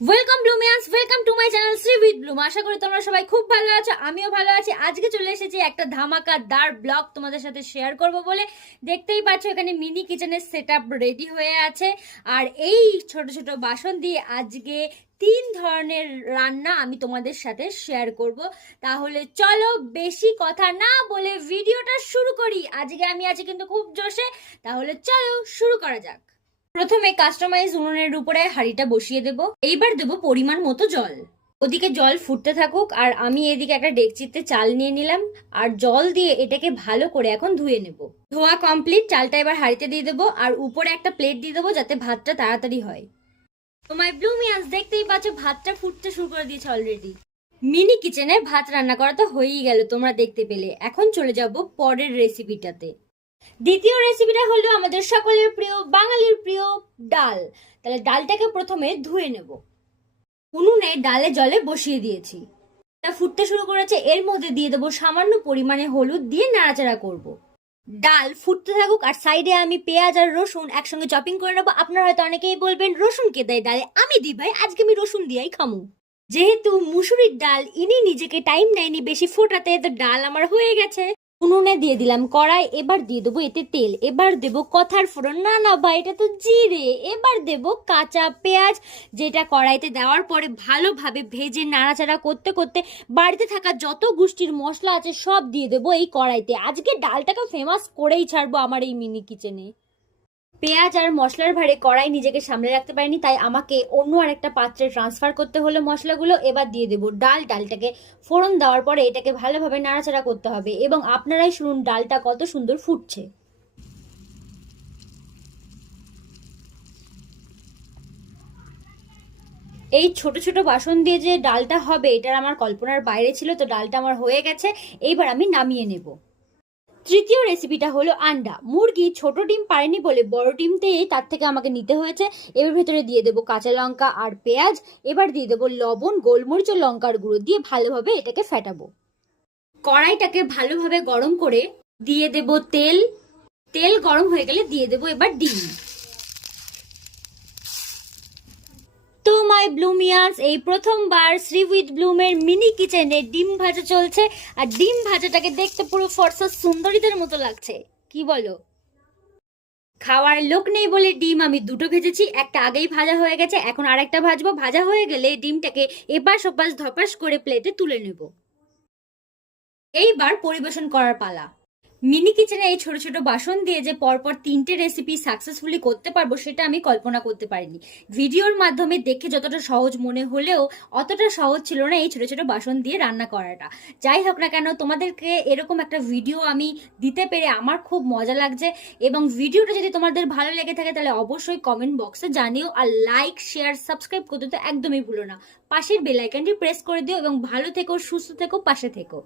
Welcome Bloomians, welcome to my channel Shri with Bloom. আশা করি তোমরা সবাই খুব ভালো আছো, আমিও ভালো আছি। আজকে চলে এসেছি একটা ধামাকাদার ব্লগ তোমাদের সাথে শেয়ার করব বলে। দেখতেই পাচ্ছ এখানে মিনি কিচেনের সেটআপ রেডি হয়ে আছে, আর এই ছোট ছোট বাসন দিয়ে আজকে 3 ধরনের রান্না আমি তোমাদের সাথে শেয়ার করব। তাহলে চলো বেশি কথা না বলে ভিডিওটা শুরু করি। আজকে আমি আছি কিন্তু খুব জোশে, তাহলে চলো শুরু করা যাক। প্রথমে কাস্টমাইজ উনুনের উপরে হাঁড়িটা বসিয়ে দেব। এইবার দেব পরিমাণ মতো জল। ওদিকে জল ফুটতে থাকুক আর আমি এদিকে একটা ডেকচিতে চাল নিয়ে নিলাম, আর জল দিয়ে এটাকে ভালো করে এখন ধুয়ে নেব। ধোয়া কমপ্লিট, চালটা এবার হাঁড়িতে দিয়ে দেবো আর উপরে একটা প্লেট দিয়ে দেবো যাতে ভাতটা তাড়াতাড়ি হয়। তো মাই ব্লুমিয়ান্স, দেখতেই পাচ্ছ ভাতটা ফুটতে শুরু করে দিয়েছে অলরেডি। মিনি কিচেনে ভাত রান্না করা তো হয়েই গেল তোমরা দেখতে পেলে। এখন চলে যাব পরের রেসিপিটাতে। দ্বিতীয় রেসিপিটা হলো আমাদের সকলের প্রিয়, বাঙালির প্রিয় ডাল। তাহলে ডালটাকে প্রথমে ধুয়ে নেব। উনুনে ডালে জলে বসিয়ে দিয়েছি, এটা ফুটতে শুরু করেছে। এর মধ্যে দিয়ে দেবো সামান্য পরিমাণে হলুদ, দিয়ে নাড়াচাড়া করব। ডাল ফুটতে থাকুক আর সাইডে আমি পেঁয়াজ আর রসুন একসঙ্গে চপিং করে নেবো। আপনারা হয়তো অনেকেই বলবেন রসুন কে দেয় ডালে, আমি দিই ভাই, আজকে আমি রসুন দিয়েই খামু। যেহেতু মুসুরির ডাল, ইনি নিজেকে টাইম নেয়নি বেশি ফোটাতে, তো ডাল আমার হয়ে গেছে। উনুনে দিয়ে দিলাম কড়াই, এবার দিয়ে দেবো এতে তেল, এবার দেবো কথার ফোড়ন, না না ভাই এটা তো জিরে, এবার দেবো কাঁচা পেঁয়াজ, যেটা কড়াইতে দেওয়ার পরে ভালোভাবে ভেজে নাড়াচাড়া করতে করতে বাড়িতে থাকা যত গোষ্ঠীর মশলা আছে সব দিয়ে দেবো এই কড়াইতে। আজকে ডালটাকে ফেমাস করেই ছাড়বো আমার এই মিনি কিচেনে। পেঁয়াজ আর মশলার ভারে কড়াই নিজেকে সামলে রাখতে পারিনি, তাই আমাকে অন্য আরেকটা পাত্রে ট্রান্সফার করতে হলো মশলাগুলো। এবার দিয়ে দেবো ডাল। ডালটাকে ফোড়ন দেওয়ার পরে এটাকে ভালোভাবে নাড়াচাড়া করতে হবে, এবং আপনারাই শুনুন ডালটা কত সুন্দর ফুটছে। এই ছোট ছোট বাসন দিয়ে যে ডালটা হবে এটার আমার কল্পনার বাইরে ছিল, তো ডালটা আমার হয়ে গেছে। এইবার আমি নামিয়ে নেব। তৃতীয় রেসিপিটা হলো আন্ডা। মুরগি ছোট ডিম পারেনি বলে বড় ডিম দিয়ে তার থেকে আমাকে নিতে হয়েছে। এবার ভেতরে দিয়ে দেবো কাঁচা লঙ্কা আর পেঁয়াজ, এবার দিয়ে দেবো লবণ, গোলমরিচ ও লঙ্কার গুঁড়ো, দিয়ে ভালোভাবে এটাকে ফেটাবো। কড়াইটাকে ভালোভাবে গরম করে দিয়ে দেবো তেল। তেল গরম হয়ে গেলে দিয়ে দেবো এবার ডিম। তো মাই ব্লুমিয়ান্স, এই প্রথমবার শ্রী উইথ ব্লুমের মিনি কিচেনে ডিম ভাজা চলছে, আর ডিম ভাজাটাকে দেখতে পুরো ফর্সা সুন্দরীদের মতো লাগছে, কি বলো? খাওয়ার লোক নেই বলে ডিম আমি দুটো ভেজেছি, একটা আগেই ভাজা হয়ে গেছে, এখন আরেকটা ভাজবো। ভাজা হয়ে গেলে ডিমটাকে এপাশ ওপাশ ধপাস করে প্লেটে তুলে নেব। এইবার পরিবেশন করার পালা। মিনি কিচেনে এই ছোট ছোট বাসন দিয়ে যে পরপর 3টে রেসিপি সাকসেসফুলি করতে পারবো সেটা আমি কল্পনা করতে পারিনি। ভিডিওর মাধ্যমে দেখে যতটা সহজ মনে হলেও অতটা সহজ ছিল না এই ছোট ছোট বাসন দিয়ে রান্না করাটা। যাই হোক না কেন, তোমাদেরকে এরকম একটা ভিডিও আমি দিতে পেরে আমার খুব মজা লাগছে। এবং ভিডিওটা যদি তোমাদের ভালো লেগে থাকে তাহলে অবশ্যই কমেন্ট বক্সে জানিও, আর লাইক শেয়ার সাবস্ক্রাইব করতে তো একদমই ভুলো না। পাশের বেল আইকনটি প্রেস করে দিও, এবং ভালো থেকো, সুস্থ থেকো, পাশে থেকো।